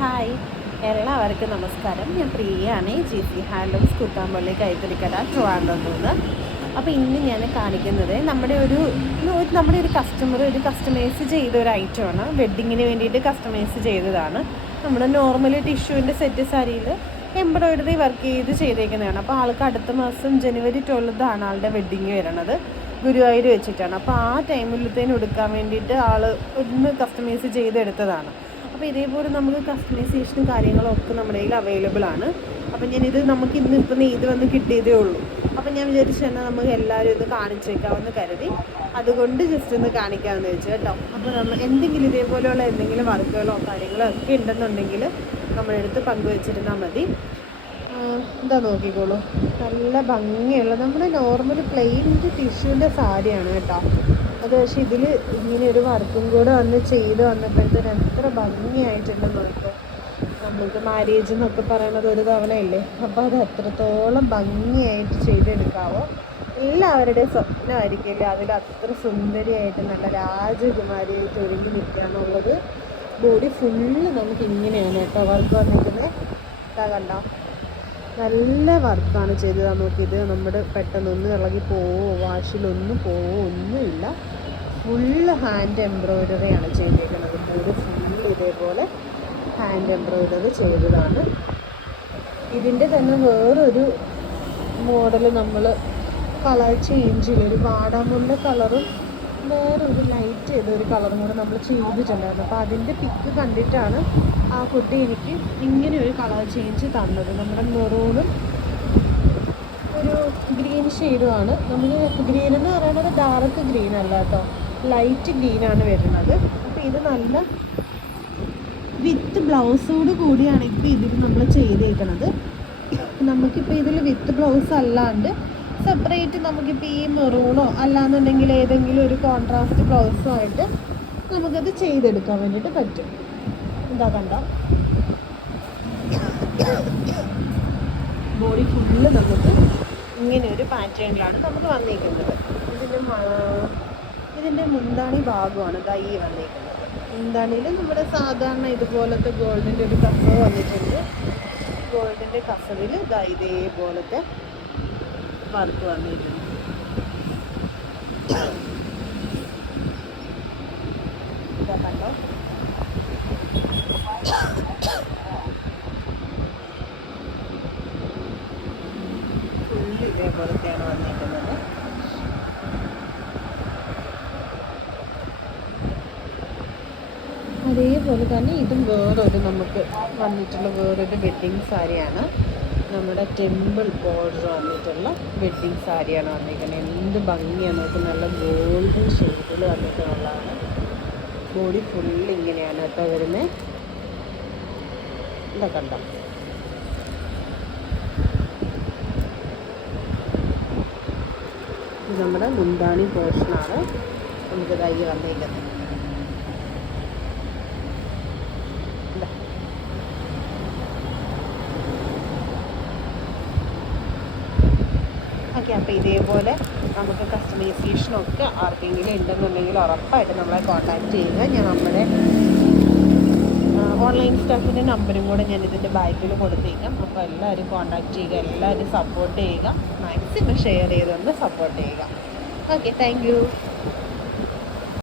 Hi, എല്ലാവർക്കും നമസ്കാരം. ഞാൻ പ്രിയയാണ്, GC ഹാൻഡ്ലൂംസ് കുത്താമ്പള്ളി കൈത്തറിക്കട ട്രിവാൻഡ്രത്ത് നിന്ന്. അപ്പോൾ ഇന്ന് ഞാൻ കാണിക്കുന്നത് നമ്മുടെ ഒരു കസ്റ്റമർ കസ്റ്റമൈസ് ചെയ്ത ഒരു ഐറ്റമാണ്. വെഡ്ഡിങ്ങിന് വേണ്ടിയിട്ട് കസ്റ്റമൈസ് ചെയ്തതാണ്. നമ്മുടെ നോർമൽ ടിഷ്യൂവിൻ്റെ സെറ്റ് സാരിയിൽ എംബ്രോയിഡറി വർക്ക് ചെയ്തേക്കുന്നതാണ്. അപ്പോൾ ആൾക്ക് അടുത്ത മാസം ജനുവരി 12 ആളുടെ വെഡ്ഡിങ് വരണത്. ഗുരുവായൂർ വെച്ചിട്ടാണ്. അപ്പോൾ ആ ടൈമിലത്തേനും എടുക്കാൻ വേണ്ടിയിട്ട് ആൾ ഒന്ന് കസ്റ്റമൈസ് ചെയ്തെടുത്തതാണ്. അപ്പോൾ ഇതേപോലെ നമുക്ക് കസ്റ്റമൈസേഷനും കാര്യങ്ങളൊക്കെ നമ്മുടെ കയ്യിൽ അവൈലബിൾ ആണ്. അപ്പോൾ ഞാനിത് നമുക്ക് ഇന്നിപ്പോൾ നെയ്ത് വന്ന് കിട്ടിയതേ ഉള്ളൂ. അപ്പോൾ ഞാൻ വിചാരിച്ചു എന്നാൽ നമുക്ക് എല്ലാവരും ഇത് കാണിച്ചേക്കാമെന്ന് കരുതി, അതുകൊണ്ട് ജസ്റ്റ് ഒന്ന് കാണിക്കാമെന്ന് വെച്ചു കേട്ടോ. അപ്പോൾ എന്തെങ്കിലും ഇതേപോലെയുള്ള എന്തെങ്കിലും വർക്കുകളോ കാര്യങ്ങളോ ഒക്കെ ഉണ്ടെന്നുണ്ടെങ്കിൽ നമ്മളെടുത്ത് പങ്കുവെച്ചിരുന്നാൽ മതി. എന്താ നോക്കിക്കോളൂ, നല്ല ഭംഗിയുള്ള നമ്മുടെ നോർമൽ പ്ലെയിൻ ടിഷ്യൂവിൻ്റെ സാരിയാണ് കേട്ടോ. അത് പക്ഷേ ഇതിൽ ഇങ്ങനെ ഒരു വർക്കും കൂടെ ചെയ്ത് വന്നപ്പോഴത്തേന് എത്ര ഭംഗിയായിട്ടുണ്ടെന്ന് നോക്കും. നമ്മൾക്ക് മാരേജ് എന്നൊക്കെ പറയുന്നത് ഒരു തവണയല്ലേ, അപ്പോൾ അത് എത്രത്തോളം ഭംഗിയായിട്ട് ചെയ്തെടുക്കാവോ. എല്ലാവരുടെയും സ്വപ്നമായിരിക്കില്ല അതിൽ അത്ര സുന്ദരിയായിട്ട് നല്ല രാജകുമാരിയായിട്ട് ഒരുങ്ങി നിൽക്കുക എന്നുള്ളത്. ബോഡി ഫുള്ള് നമുക്ക് ഇങ്ങനെയാണ് കേട്ടോ വർക്ക് വന്നിരിക്കുന്നത്. കണ്ടോ, നല്ല വർക്കാണ് ചെയ്തത്. നോക്കിയത് നമ്മുടെ പെട്ടെന്നൊന്നും ഇളകി പോവോ വാഷിലൊന്നും പോവോ ഒന്നുമില്ല. ഫുള്ള് ഹാൻഡ് എംബ്രോയിഡറിയാണ് ചെയ്തേക്കുന്നത്. ബോഡി ഫുള്ള് ഇതേപോലെ ഹാൻഡ് എംബ്രോയിഡറി ചെയ്തതാണ്. ഇതിൻ്റെ തന്നെ വേറൊരു മോഡൽ നമ്മൾ കളർ ചേഞ്ചിൽ ഒരു വാടാമുള്ള കളറും വേറൊരു ലൈറ്റ് ചെയ്തൊരു കളറും കൂടെ നമ്മൾ ചെയ്തിട്ടുണ്ടായിരുന്നു. അപ്പോൾ അതിൻ്റെ പിക്ക് കണ്ടിട്ടാണ് ആ കുട്ടി എനിക്ക് ഇങ്ങനെ ഒരു കളർ ചേഞ്ച് തന്നത്. നമ്മുടെ മെറൂണും ഒരു ഗ്രീൻ ഷെയ്ഡുമാണ്. നമ്മൾ ഗ്രീൻ എന്ന് പറയുന്നത് ഡാർക്ക് ഗ്രീൻ അല്ല കേട്ടോ, ലൈറ്റ് ഗ്രീനാണ് വരുന്നത്. അപ്പോൾ ഇത് നല്ല വിത്ത് ബ്ലൗസോട് കൂടിയാണ് ഇപ്പോൾ ഇതിൽ നമ്മൾ ചെയ്തേക്കുന്നത്. നമുക്കിപ്പോൾ ഇതിൽ വിത്ത് ബ്ലൗസ് അല്ലാണ്ട് സെപ്പറേറ്റ് നമുക്കിപ്പോൾ ഈ മെറൂണോ അല്ലാന്നുണ്ടെങ്കിൽ ഏതെങ്കിലും ഒരു കോൺട്രാസ്റ്റ് ബ്ലൗസോ ആയിട്ട് നമുക്കത് ചെയ്തെടുക്കാൻ വേണ്ടിയിട്ട് പറ്റും. എന്താ കണ്ട, ബോഡി ഫുള്ള് നമുക്ക് ഇങ്ങനെ ഒരു പാറ്റേണിലാണ് നമുക്ക് വന്നിരിക്കുന്നത്. ഇതിൻ്റെ മുന്താണി ഭാഗമാണ് ദൈ വന്നിരിക്കുന്നത്. മുന്താണിയിൽ നമ്മുടെ സാധാരണ ഇതുപോലത്തെ ഗോൾഡിൻ്റെ ഒരു കസവ് വന്നിട്ടുണ്ട്. ഗോൾഡിൻ്റെ കസവിൽ ഇതേപോലത്തെ വർക്ക് വന്നിട്ടുണ്ട്. ഇതാ കണ്ടോ, ഫുള്ള് ഇതേപോലത്തെയാണ് വന്നിരിക്കുന്നത്. അതേപോലെ തന്നെ ഇതും വേറൊരു നമുക്ക് വന്നിട്ടുള്ള വേറൊരു വെഡ്ഡിങ് സാരിയാണ്. നമ്മുടെ ടെമ്പിൾ ബോർഡർ വന്നിട്ടുള്ള വെഡ്ഡിങ് സാരിയാണ് വന്നിരിക്കുന്നത്. എന്ത് ഭംഗിയാണ് നമുക്ക്, നല്ല ഗോൾഡൻ ഷെയ്ഡിൽ വന്നിട്ടുള്ളതാണ്. ബോഡി ഫുള്ള് ഇങ്ങനെയാണ് കേട്ടോ വരുന്നത്. എന്താ കണ്ടോ, ഇത് നമ്മുടെ മുന്താണി പോർഷനാണ് നമുക്ക് കൈ വന്നിരിക്കുന്നത്. ഓക്കെ, അപ്പോൾ ഇതേപോലെ നമുക്ക് കസ്റ്റമൈസേഷനൊക്കെ ആർക്കെങ്കിലും ഉണ്ടെന്നുണ്ടെങ്കിൽ ഉറപ്പായിട്ട് നമ്മളെ കോൺടാക്റ്റ് ചെയ്യുക. ഞാൻ നമ്മുടെ ഓൺലൈൻ സ്റ്റാഫിൻ്റെ നമ്പറും കൂടെ ഞാൻ ഇതിൻ്റെ ബാക്കിൽ കൊടുത്തേക്കാം. അപ്പോൾ എല്ലാവരും കോൺടാക്റ്റ് ചെയ്യുക, എല്ലാവരും സപ്പോർട്ട് ചെയ്യുക, മാക്സിമം ഷെയർ ചെയ്തുകൊണ്ട് സപ്പോർട്ട് ചെയ്യുക. Okay, thank you.